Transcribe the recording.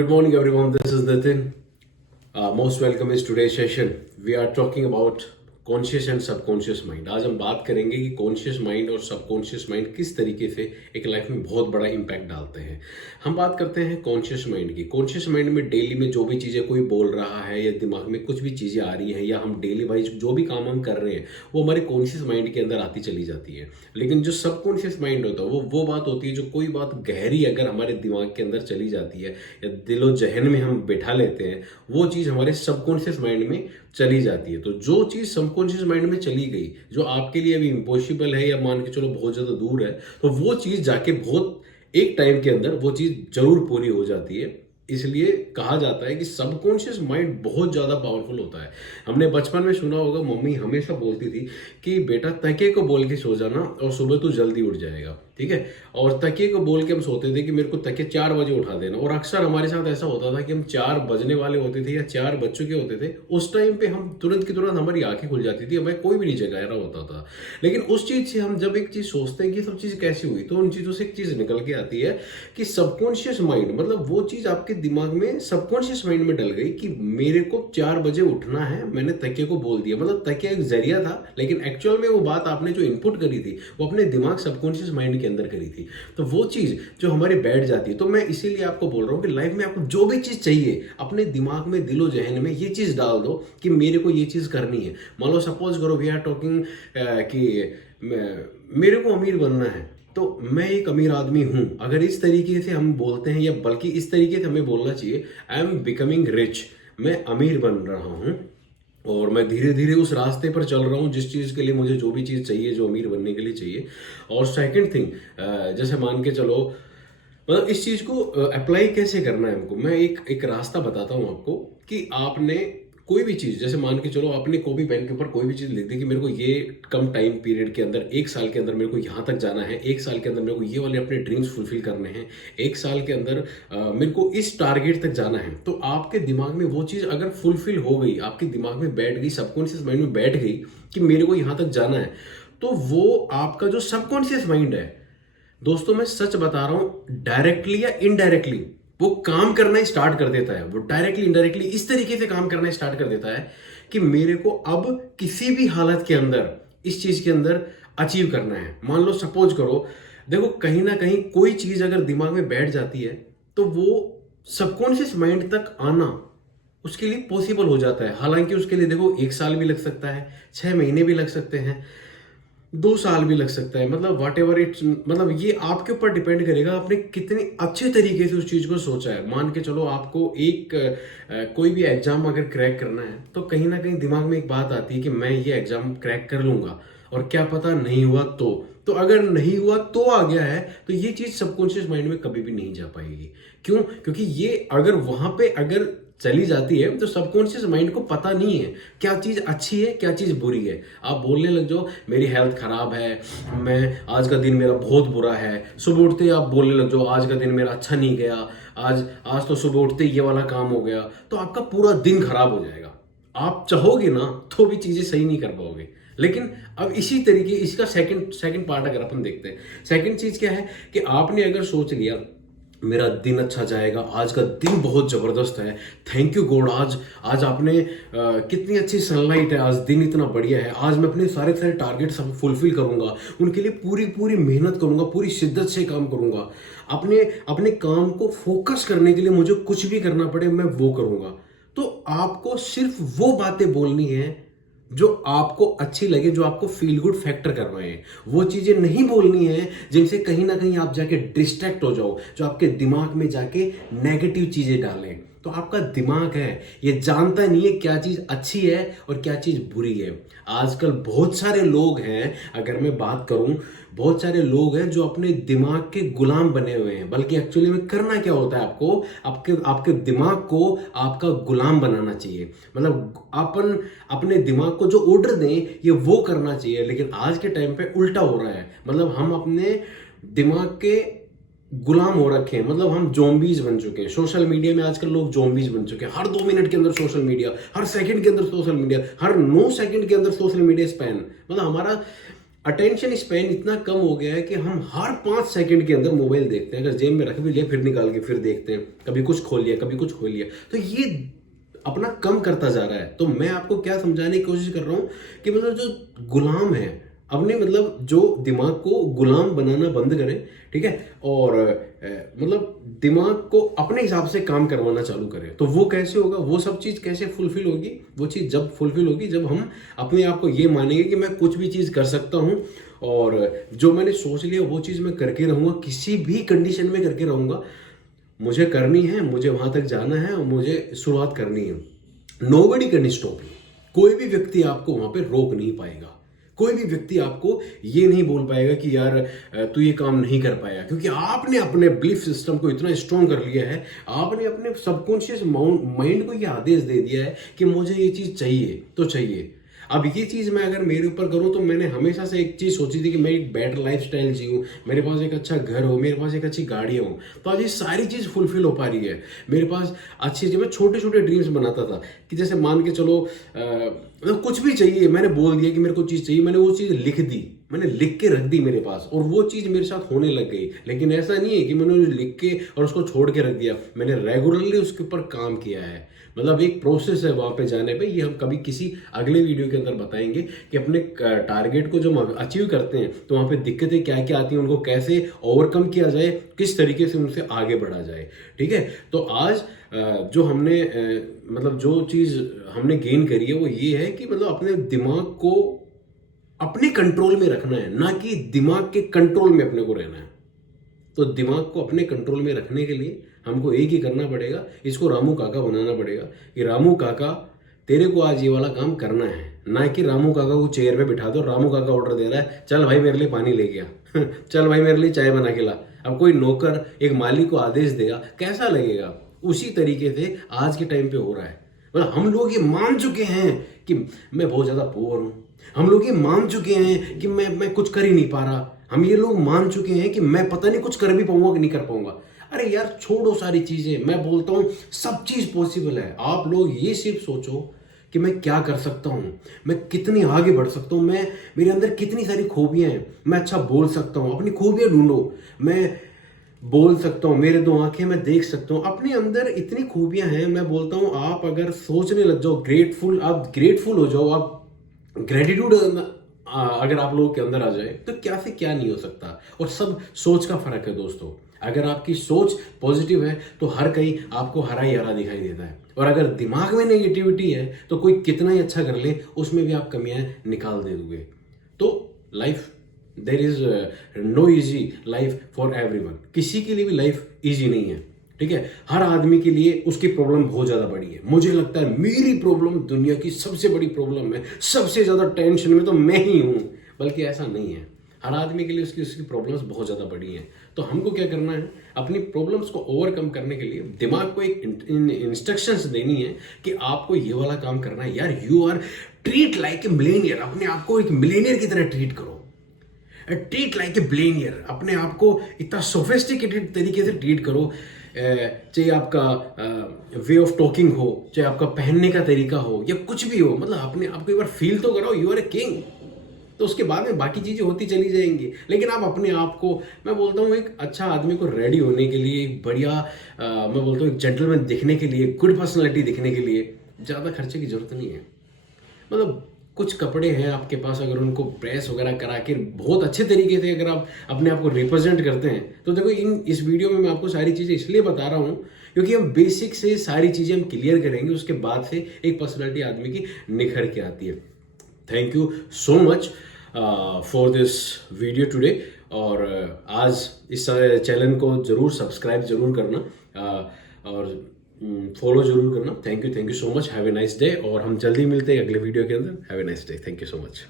Good morning, everyone. This is Nitin. Most welcome is today's session. We are talking about conscious and subconscious mind. आज हम बात करेंगे कि conscious mind और subconscious mind किस तरीके से एक लाइफ में बहुत बड़ा इंपैक्ट डालते हैं। हम बात करते हैं कॉन्शियस माइंड की। कॉन्शियस माइंड में डेली में जो भी चीज़ें कोई बोल रहा है या दिमाग में कुछ भी चीज़ें आ रही हैं या हम डेली वाइज जो भी काम हम कर रहे हैं वो हमारे कॉन्शियस माइंड के अंदर आती चली जाती है। लेकिन जो सबकॉन्शियस माइंड होता है वो बात होती है जो कोई बात गहरी अगर हमारे दिमाग के अंदर चली जाती है या दिलो जहन में हम बैठा लेते हैं वो चीज़ हमारे सबकॉन्शियस माइंड में चली जाती है। तो जो चीज़ सबकॉन्शियस माइंड में चली गई जो आपके लिए अभी इम्पॉसिबल है या मान के चलो बहुत ज़्यादा दूर है, तो वो चीज़ जाके बहुत एक टाइम के अंदर वो चीज़ जरूर पूरी हो जाती है। इसलिए कहा जाता है कि सबकॉन्शियस माइंड बहुत ज़्यादा पावरफुल होता है। हमने बचपन में सुना होगा, मम्मी हमेशा बोलती थी कि बेटा तकिए को बोल के सो जाना और सुबह तू जल्दी उठ जाएगा, ठीक है। और तकिए को बोल के हम सोते थे कि मेरे को तकिए 4 बजे उठा देना, और अक्सर हमारे साथ ऐसा होता था कि हम 4 बजने वाले होते थे या 4 बज चुके होते थे। उस टाइम पे हम तुरंत की तुरंत हमारी आंखें खुल जाती थी, हमें कोई भी नहीं जगा रहा होता था। लेकिन उस चीज़ से हम जब एक चीज़ सोचते हैं कि सब चीज़ कैसी हुई, तो उन चीज़ों से एक चीज़ निकल के आती है कि सबकॉन्शियस माइंड मतलब वो चीज़ आपके दिमाग में सबकॉन्शियस माइंड में डल गई कि मेरे को 4 बजे उठना है, मैंने तकिए को बोल दिया। मतलब तकिया एक जरिया था, लेकिन एक्चुअल में वो बात आपने जो इनपुट करी थी वो अपने दिमाग सबकॉन्शियस माइंड के अंदर करी थी। तो वो चीज़ जो हमारे बैठ जाती है। तो मैं इसीलिए आपको बोल रहा हूँ कि लाइफ में आपको जो भी चीज़ चाहिए अपने दिमाग में दिलो जहन में ये चीज़ डाल दो कि मेरे को ये चीज़ करनी है। मान लो सपोज करो वी आर टॉकिंग कि मेरे को अमीर बनना है, तो मैं एक अमीर आदमी हूं। अगर इस तरीके से हम बोलते हैं या बल्कि इस तरीके से हमें बोलना चाहिए, आई एम बिकमिंग रिच, मैं अमीर बन रहा हूं और मैं धीरे धीरे उस रास्ते पर चल रहा हूँ जिस चीज़ के लिए मुझे जो भी चीज़ चाहिए जो अमीर बनने के लिए चाहिए। और सेकंड थिंग, जैसे मान के चलो मतलब इस चीज़ को अप्लाई कैसे करना है हमको, मैं एक रास्ता बताता हूँ आपको कि आपने कोई भी चीज़ जैसे मान के चलो आपने कॉपी पेन के ऊपर कोई भी चीज़ लिख दी कि मेरे को ये कम टाइम पीरियड के अंदर 1 साल के अंदर मेरे को यहाँ तक जाना है, 1 साल के अंदर मेरे को ये वाले अपने ड्रीम्स फुलफिल करने हैं, 1 साल के अंदर मेरे को इस टारगेट तक जाना है। तो आपके दिमाग में वो चीज़ अगर फुलफिल हो गई, आपके दिमाग में बैठ गई, सबकॉन्शियस माइंड में बैठ गई कि मेरे को यहाँ तक जाना है, तो वो आपका जो सबकॉन्शियस माइंड है, दोस्तों मैं सच बता रहा हूं, डायरेक्टली या इनडायरेक्टली वो काम करना स्टार्ट कर देता है। वो डायरेक्टली इनडायरेक्टली इस तरीके से काम करना स्टार्ट कर देता है कि मेरे को अब किसी भी हालत के अंदर इस चीज के अंदर अचीव करना है। मान लो सपोज करो, देखो कहीं ना कहीं कोई चीज अगर दिमाग में बैठ जाती है तो वो सबकॉन्शियस माइंड तक आना उसके लिए पॉसिबल हो जाता है। हालांकि उसके लिए देखो 1 साल भी लग सकता है, 6 महीने भी लग सकते हैं, 2 साल भी लग सकता है। मतलब वाट एवर इट्स, मतलब ये आपके ऊपर डिपेंड करेगा आपने कितने अच्छे तरीके से उस चीज़ को सोचा है। मान के चलो आपको एक कोई भी एग्जाम अगर क्रैक करना है तो कहीं ना कहीं दिमाग में एक बात आती है कि मैं ये एग्जाम क्रैक कर लूंगा, और क्या पता नहीं हुआ तो अगर नहीं हुआ तो आ गया है, तो ये चीज़ सबकॉन्शियस माइंड में कभी भी नहीं जा पाएगी। क्यों? क्योंकि ये अगर वहां पे अगर चली जाती है तो सबकॉन्शियस माइंड को पता नहीं है क्या चीज़ अच्छी है क्या चीज़ बुरी है। आप बोलने लग जाओ मेरी हेल्थ खराब है, मैं आज का दिन मेरा बहुत बुरा है, सुबह उठते ही आप बोलने लग जाओ आज का दिन मेरा अच्छा नहीं गया, आज तो सुबह उठते ही ये वाला काम हो गया, तो आपका पूरा दिन खराब हो जाएगा। आप चाहोगे ना तो भी चीज़ें सही नहीं कर पाओगे। लेकिन अब इसी तरीके इसका सेकंड पार्ट अगर अपन देखते हैं, सेकंड चीज़ क्या है कि आपने अगर सोच लिया मेरा दिन अच्छा जाएगा, आज का दिन बहुत जबरदस्त है, थैंक यू गॉड, आज आपने कितनी अच्छी सनलाइट है, आज दिन इतना बढ़िया है, आज मैं अपने सारे टारगेट सब फुलफिल करूंगा, उनके लिए पूरी मेहनत करूंगा, पूरी शिद्दत से काम करूंगा, अपने काम को फोकस करने के लिए मुझे कुछ भी करना पड़े मैं वो करूंगा। तो आपको सिर्फ वो बातें बोलनी है जो आपको अच्छी लगे, जो आपको फील गुड फैक्टर करवाए। वो चीजें नहीं बोलनी है जिनसे कहीं ना कहीं आप जाके डिस्ट्रैक्ट हो जाओ, जो आपके दिमाग में जाके नेगेटिव चीजें डालें। तो आपका दिमाग है ये जानता नहीं है क्या चीज अच्छी है और क्या चीज बुरी है। आजकल बहुत सारे लोग हैं, अगर मैं बात करूं, बहुत सारे लोग हैं जो अपने दिमाग के गुलाम बने हुए हैं। बल्कि एक्चुअली में करना क्या होता है, आपको आपके दिमाग को आपका गुलाम बनाना चाहिए। मतलब अपन अपने दिमाग को जो ऑर्डर दें ये वो करना चाहिए। लेकिन आज के टाइम पे उल्टा हो रहा है, मतलब हम अपने दिमाग के गुलाम हो रखे हैं, मतलब हम जोम्बीज बन चुके हैं। सोशल मीडिया में आजकल लोग जोम्बीज बन चुके हैं। हर 2 मिनट के अंदर सोशल मीडिया, हर सेकंड के अंदर सोशल मीडिया, हर 9 सेकंड के अंदर सोशल मीडिया स्पैन। मतलब हमारा अटेंशन स्पैन इतना कम हो गया है कि हम हर 5 सेकंड के अंदर मोबाइल देखते हैं। अगर जेब में रख भी लिया फिर निकाल के फिर देखते हैं, कभी कुछ खोल लिया कभी कुछ खोल लिया। तो ये अपना कम करता जा रहा है। तो मैं आपको क्या समझाने की कोशिश कर रहा हूं कि मतलब जो गुलाम है अपने, मतलब जो दिमाग को गुलाम बनाना बंद करें, ठीक है, और मतलब दिमाग को अपने हिसाब से काम करवाना चालू करें। तो वो कैसे होगा, वो सब चीज़ कैसे फुलफिल होगी? वो चीज़ जब फुलफिल होगी जब हम अपने आप को ये मानेंगे कि मैं कुछ भी चीज़ कर सकता हूँ, और जो मैंने सोच लिया वो चीज़ मैं करके रहूँगा, किसी भी कंडीशन में करके रहूँगा। मुझे करनी है, मुझे वहां तक जाना है और मुझे शुरुआत करनी है। Nobody can stop you. कोई भी व्यक्ति आपको वहां पे रोक नहीं पाएगा। कोई भी व्यक्ति आपको ये नहीं बोल पाएगा कि यार तू ये काम नहीं कर पाएगा, क्योंकि आपने अपने बिलीफ सिस्टम को इतना स्ट्रॉन्ग कर लिया है। आपने अपने सबकॉन्शियस माइंड को ये आदेश दे दिया है कि मुझे ये चीज चाहिए तो चाहिए। अब ये चीज मैं अगर मेरे ऊपर करूं, तो मैंने हमेशा से एक चीज सोची थी कि मैं एक बेटर लाइफस्टाइल जीऊं, मेरे पास एक अच्छा घर हो, मेरे पास एक अच्छी गाड़ियां हो। तो आज ये सारी चीज फुलफिल हो पा रही है। मेरे पास अच्छी चीज, मैं छोटे छोटे ड्रीम्स बनाता था कि जैसे मान के चलो मतलब कुछ भी चाहिए, मैंने बोल दिया कि मेरे को चीज चाहिए, मैंने वो चीज लिख दी, मैंने लिख के रख दी मेरे पास, और वो चीज मेरे साथ होने लग गई। लेकिन ऐसा नहीं है कि मैंने उसे लिख के और उसको छोड़ के रख दिया, मैंने रेगुलरली उसके ऊपर काम किया है। मतलब एक प्रोसेस है वहां पे जाने पे। ये हम कभी किसी अगले वीडियो के अंदर बताएंगे कि अपने टारगेट को जब हम अचीव करते हैं तो वहां पे दिक्कतें क्या क्या आती हैं, उनको कैसे ओवरकम किया जाए, किस तरीके से उनसे आगे बढ़ा जाए। ठीक है, तो आज जो हमने मतलब जो चीज हमने गेन करी है वो ये है कि मतलब अपने दिमाग को अपने कंट्रोल में रखना है, ना कि दिमाग के कंट्रोल में अपने को रहना है। तो दिमाग को अपने कंट्रोल में रखने के लिए हमको एक ही करना पड़ेगा, इसको रामू काका बनाना पड़ेगा कि रामू काका तेरे को आज ये वाला काम करना है। ना कि रामू काका को चेयर पे बिठा दो, रामू काका ऑर्डर दे रहा है चल भाई मेरे लिए पानी ले गया चल भाई मेरे लिए चाय बना के ला। अब कोई नौकर एक मालिक को आदेश देगा, कैसा लगेगा? उसी तरीके से आज के टाइम पे हो रहा है। मतलब हम लोग ये मान चुके हैं कि मैं बहुत ज्यादा पुअर हूं, हम लोग ये मान चुके हैं कि मैं कुछ कर ही नहीं पा रहा, हम ये लोग मान चुके हैं कि मैं पता नहीं कुछ कर भी पाऊंगा कि नहीं कर पाऊंगा। अरे यार छोड़ो सारी चीजें, मैं बोलता हूं सब चीज पॉसिबल है। आप लोग ये सिर्फ सोचो कि मैं क्या कर सकता हूं, मैं कितनी आगे बढ़ सकता हूं, मैं मेरे अंदर कितनी सारी खूबियां हैं, मैं अच्छा बोल सकता हूं, अपनी खूबियां ढूंढो। मैं बोल सकता हूँ, मेरे 2 आंखें, मैं देख सकता हूँ, अपने अंदर इतनी खूबियां हैं। मैं बोलता हूँ आप अगर सोचने लग जाओ, ग्रेटफुल, आप ग्रेटफुल हो जाओ, आप ग्रेटिट्यूड अगर आप लोगों के अंदर आ जाए तो क्या से क्या नहीं हो सकता। और सब सोच का फर्क है दोस्तों। अगर आपकी सोच पॉजिटिव है तो हर कहीं आपको हरा ही हरा दिखाई देता है, और अगर दिमाग में नेगेटिविटी है तो कोई कितना ही अच्छा कर ले उसमें भी आप कमियां निकाल दे दोगे। तो life, there is no easy life for everyone. किसी के लिए भी लाइफ इजी नहीं है, ठीक है। हर आदमी के लिए उसकी प्रॉब्लम बहुत ज्यादा बड़ी है। मुझे लगता है मेरी प्रॉब्लम दुनिया की सबसे बड़ी प्रॉब्लम है, सबसे ज्यादा टेंशन में तो मैं ही हूं, बल्कि ऐसा नहीं है। हर आदमी के लिए उसकी उसकी प्रॉब्लम्स बहुत ज्यादा बड़ी हैं। तो हमको क्या करना है, अपनी प्रॉब्लम्स को ओवरकम करने के लिए दिमाग को एक इंस्ट्रक्शंस देनी है कि आपको ये वाला काम करना है। यार you are treat like a millionaire, अपने आप को एक मिलेनियर की तरह ट्रीट करो, ट्रीट लाइक ए बिलियनियर, अपने आप को इतना सोफिस्टिकेटेड तरीके से ट्रीट करो। चाहे आपका वे ऑफ टॉकिंग हो, चाहे आपका पहनने का तरीका हो, या कुछ भी हो, मतलब अपने आप को एक बार फील तो कराओ यू आर ए किंग। तो उसके बाद में बाकी चीजें होती चली जाएंगी। लेकिन आप अपने आप को, मैं बोलता हूँ एक अच्छा आदमी को रेडी होने के लिए, एक बढ़िया मैं बोलता हूँ एक जेंटलमैन दिखने के लिए, गुड पर्सनैलिटी दिखने के लिए ज्यादा खर्चे की जरूरत नहीं है। मतलब कुछ कपड़े हैं आपके पास, अगर उनको प्रेस वगैरह करा के बहुत अच्छे तरीके से अगर आप अपने आप को रिप्रेजेंट करते हैं, तो देखो इस वीडियो में मैं आपको सारी चीजें इसलिए बता रहा हूँ क्योंकि हम बेसिक से सारी चीजें हम क्लियर करेंगे, उसके बाद से एक पर्सनालिटी आदमी की निखर के आती है। Thank you so much for this video today. और आज इस चैनल को जरूर सब्सक्राइब जरूर करना और फॉलो जरूर करना। Thank you so much. Have a nice day, और हम जल्दी मिलते हैं अगले वीडियो के अंदर। Have a nice day, thank you so much.